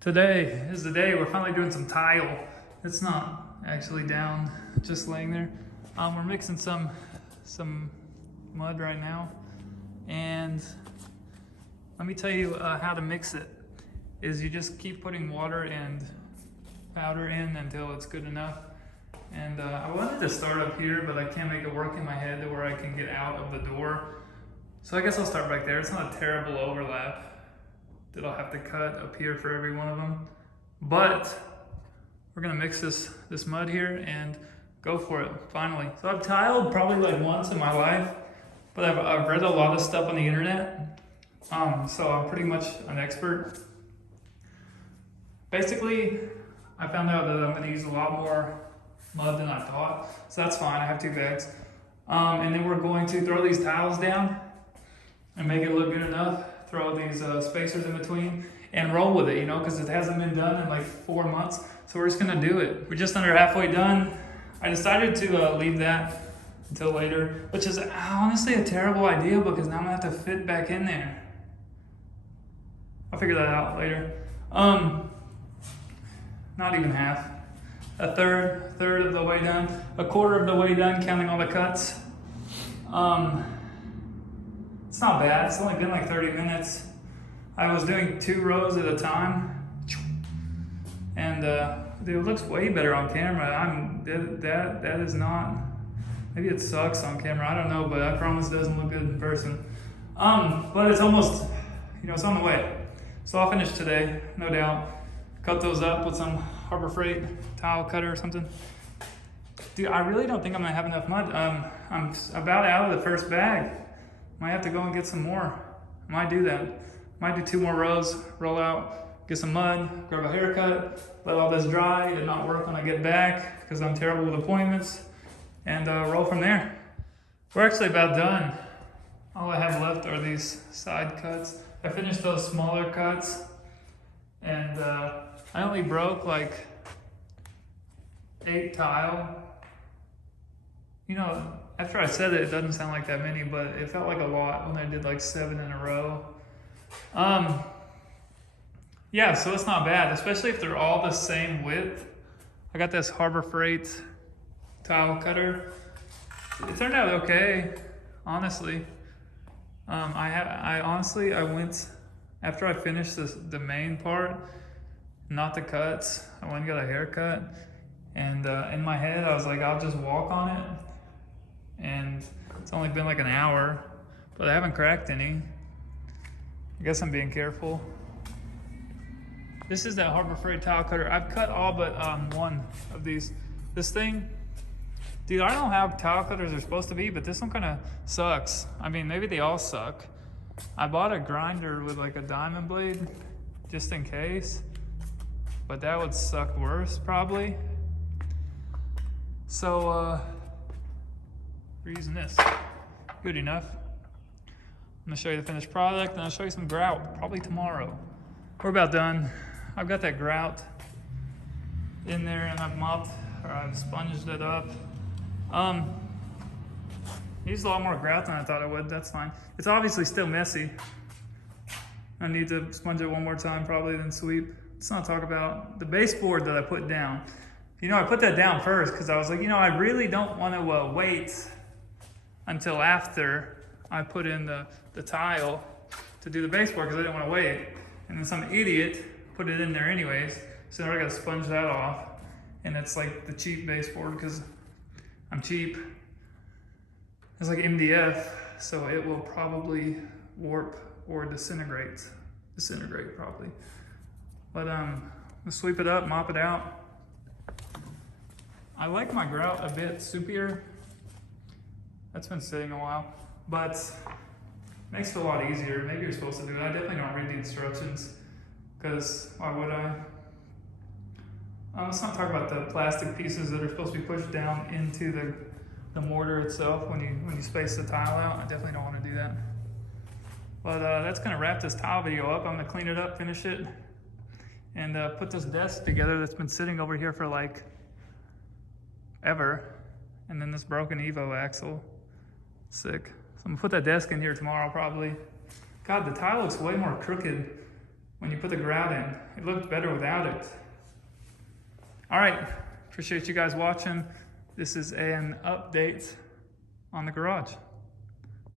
Today is the day we're finally doing some tile. It's not actually down, just laying there. We're mixing some mud right now, and let me tell you how to mix it. Is you just keep putting water and powder in until it's good enough. And I wanted to start up here, but I can't make it work in my head to where I can get out of the door. So I guess I'll start back there. It's not a terrible overlap that I'll have to cut up here for every one of them. But we're gonna mix this mud here and go for it, finally. So I've tiled probably like once in my life, but I've read a lot of stuff on the internet. So I'm pretty much an expert. Basically, I found out that I'm gonna use a lot more mud than I thought. So that's fine, I have 2 bags. And then we're going to throw these tiles down and make it look good enough. Throw these spacers in between and roll with it, you know, because it hasn't been done in like 4 months. So we're just gonna do it. We're just under halfway done. I decided to leave that until later, which is honestly a terrible idea because now I'm gonna have to fit back in there. I'll figure that out later. Not even half. A third of the way done. A quarter of the way done, counting all the cuts. It's not bad. It's only been like 30 minutes. I was doing 2 rows at a time, and it looks way better on camera. That is not. Maybe it sucks on camera. I don't know, but I promise it doesn't look good in person. But it's almost, it's on the way. So I'll finish today, no doubt. Cut those up with some Harbor Freight tile cutter or something. Dude, I really don't think I'm gonna have enough mud. I'm about out of the first bag. Might have to go and get some more. Might do that. Might do 2 more rows, roll out, get some mud, grab a haircut, let all this dry and not work when I get back because I'm terrible with appointments, and roll from there. We're actually about done. All I have left are these side cuts. I finished those smaller cuts, and I only broke like 8 tile. After I said it, it doesn't sound like that many, but it felt like a lot when I did like 7 in a row. Yeah, so it's not bad, especially if they're all the same width. I got this Harbor Freight tile cutter. It turned out okay, honestly. I went, after I finished the main part, not the cuts, I went and got a haircut. And in my head, I was like, I'll just walk on it. And it's only been like an hour, but I haven't cracked any. I guess I'm being careful. This is that Harbor Freight tile cutter. I've cut all but one of these. This thing, dude, I don't know how tile cutters are supposed to be, but this one kind of sucks. I mean, maybe they all suck. I bought a grinder with like a diamond blade, just in case, but that would suck worse probably. So, we're using this. Good enough. I'm gonna show you the finished product, and I'll show you some grout, probably tomorrow. We're about done. I've got that grout in there, and I've sponged it up. Used a lot more grout than I thought I would, that's fine. It's obviously still messy. I need to sponge it one more time probably, then sweep. Let's not talk about the baseboard that I put down. I put that down first because I was like, I really don't want to wait until after I put in the tile to do the baseboard because I didn't want to wait. And then some idiot put it in there anyways, so now I gotta sponge that off. And it's like the cheap baseboard because I'm cheap. It's like MDF, so it will probably warp or disintegrate. Disintegrate probably. But let's sweep it up, mop it out. I like my grout a bit soupier. That's been sitting a while, but makes it a lot easier. Maybe you're supposed to do it. I definitely don't read the instructions, because why would I? Let's not talk about the plastic pieces that are supposed to be pushed down into the mortar itself when you space the tile out. I definitely don't want to do that. But that's gonna wrap this tile video up. I'm gonna clean it up, finish it, and put this desk together that's been sitting over here for like ever. And then this broken Evo axle. Sick. So I'm gonna put that desk in here tomorrow probably. God, the tile looks way more crooked when you put the grout in. It looked better without it. All right, appreciate you guys watching. This is an update on the garage.